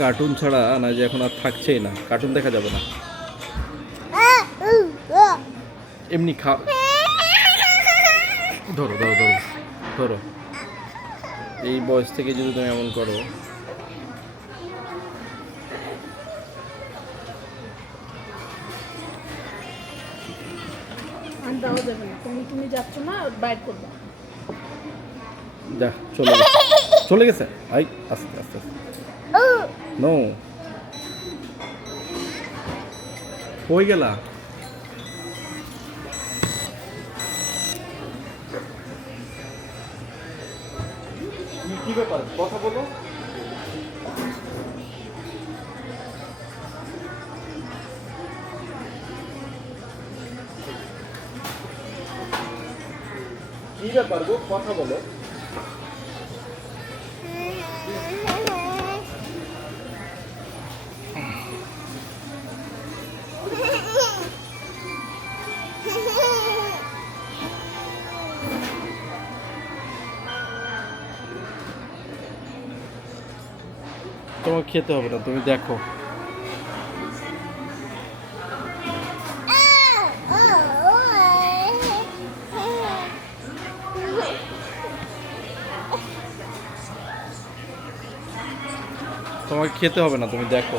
Cartoon ছাড়া না যে এখন আর থাকছেই না, কার্টুন দেখা যাবে না। এমনি ধরো ধরো ধরো ধরো, এই বয়স থেকে যদি তুমি এমন করো। দেওয়া যাবে না, তুমি যাচ্ছ না, বাইর করবা। যা, চলে গেছে, চলে গেছে। আই আস্তে আস্তে আস্তে, নো কই গেলা? কি ব্যাপার, কথা বলো। কি ব্যাপার গো, কথা বলো। তোমাকে খেতে হবে না, তুমি দেখো। তোমাকে খেতে হবে না, তুমি দেখো।